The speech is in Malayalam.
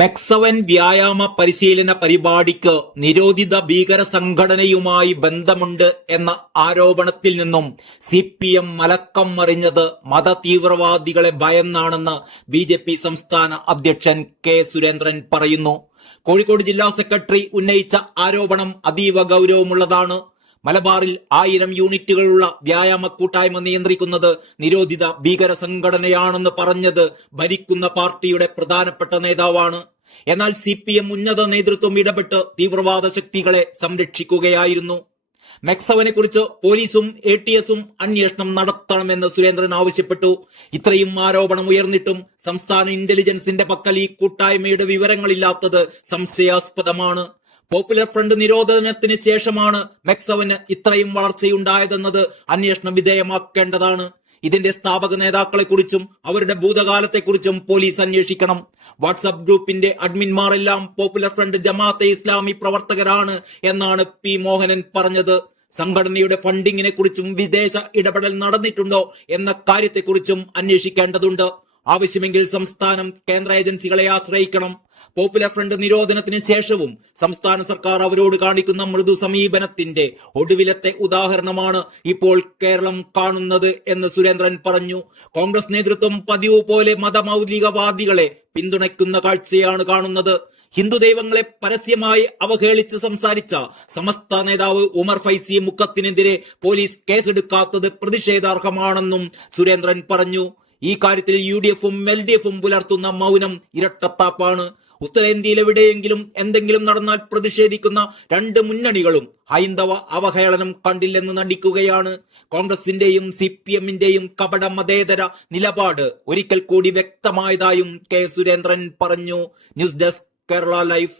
മെക്സവൻ വ്യായാമ പരിശീലന പരിപാടിക്ക് നിരോധിത ഭീകര സംഘടനയുമായി ബന്ധമുണ്ട് എന്ന ആരോപണത്തിൽ നിന്നും CPM മലക്കം മറിഞ്ഞത് മതതീവ്രവാദികളെ ഭയന്നാണെന്ന് BJP സംസ്ഥാന അധ്യക്ഷൻ K. സുരേന്ദ്രൻ പറയുന്നു. കോഴിക്കോട് ജില്ലാ സെക്രട്ടറി ഉന്നയിച്ച ആരോപണം അതീവ ഗൗരവമുള്ളതാണ്. മലബാറിൽ 1000 യൂണിറ്റുകളുള്ള വ്യായാമ കൂട്ടായ്മ നിയന്ത്രിക്കുന്നത് നിരോധിത ഭീകര സംഘടനയാണെന്ന് പറഞ്ഞത് ഭരിക്കുന്ന പാർട്ടിയുടെ പ്രധാനപ്പെട്ട നേതാവാണ്. എന്നാൽ CPM ഉന്നത നേതൃത്വം ഇടപെട്ട് തീവ്രവാദ ശക്തികളെ സംരക്ഷിക്കുകയായിരുന്നു. മെക്സവനെ കുറിച്ച് പോലീസും ATS അന്വേഷണം നടത്തണമെന്ന് സുരേന്ദ്രൻ ആവശ്യപ്പെട്ടു. ഇത്രയും ആരോപണം ഉയർന്നിട്ടും സംസ്ഥാന ഇന്റലിജൻസിന്റെ പക്കൽ ഈ കൂട്ടായ്മയുടെ വിവരങ്ങളില്ലാത്തത് സംശയാസ്പദമാണ്. പോപ്പുലർ ഫ്രണ്ട് നിരോധനത്തിന് ശേഷമാണ് മെക്സവന് ഇത്രയും വളർച്ചയുണ്ടായതെന്നത് അന്വേഷണ വിധേയമാക്കേണ്ടതാണ്. ഇതിന്റെ സ്ഥാപക നേതാക്കളെക്കുറിച്ചും അവരുടെ ഭൂതകാലത്തെക്കുറിച്ചും പോലീസ് അന്വേഷിക്കണം. വാട്സ്ആപ്പ് ഗ്രൂപ്പിന്റെ അഡ്മിന്മാരെല്ലാം പോപ്പുലർ ഫ്രണ്ട് ജമാഅത്തെ ഇസ്ലാമി പ്രവർത്തകരാണ് എന്നാണ് P. മോഹനൻ പറഞ്ഞത്. സംഘടനയുടെ ഫണ്ടിങ്ങിനെ കുറിച്ചും വിദേശ ഇടപെടൽ നടന്നിട്ടുണ്ടോ എന്ന കാര്യത്തെക്കുറിച്ചും അന്വേഷിക്കേണ്ടതുണ്ട്. ആവശ്യമെങ്കിൽ സംസ്ഥാനം കേന്ദ്ര ഏജൻസികളെ ആശ്രയിക്കണം. പോപ്പുലർ ഫ്രണ്ട് നിരോധനത്തിന് ശേഷവും സംസ്ഥാന സർക്കാർ അവരോട് കാണിക്കുന്ന മൃദു സമീപനത്തിന്റെ ഒടുവിലത്തെ ഉദാഹരണമാണ് ഇപ്പോൾ കേരളം കാണുന്നത് എന്ന് സുരേന്ദ്രൻ പറഞ്ഞു. കോൺഗ്രസ് നേതൃത്വം പതിവ് പോലെ മതമൗലികവാദികളെ പിന്തുണയ്ക്കുന്ന കാഴ്ചയാണ് കാണുന്നത്. ഹിന്ദു ദൈവങ്ങളെ പരസ്യമായി അവഹേളിച്ച് സംസാരിച്ച സമസ്ത നേതാവ് ഉമർ ഫൈസി മുക്കത്തിനെതിരെ പോലീസ് കേസെടുക്കാത്തത് പ്രതിഷേധാർഹമാണെന്നും സുരേന്ദ്രൻ പറഞ്ഞു. ഈ കാര്യത്തിൽ UDF-ഉം LDF-ഉം പുലർത്തുന്ന മൗനം ഇരട്ടത്താപ്പാണ്. ഉത്തരേന്ത്യയിൽ എവിടെയെങ്കിലും എന്തെങ്കിലും നടന്നാൽ പ്രതിഷേധിക്കുന്ന രണ്ട് മുന്നണികളും ഹൈന്ദവ അവഹേളനം കണ്ടില്ലെന്ന് നടിക്കുകയാണ്. കോൺഗ്രസിന്റെയും CPM-ന്റെയും കപട മതേതര നിലപാട് ഒരിക്കൽ കൂടി വ്യക്തമായതായും K. സുരേന്ദ്രൻ പറഞ്ഞു. News desk Kerala life.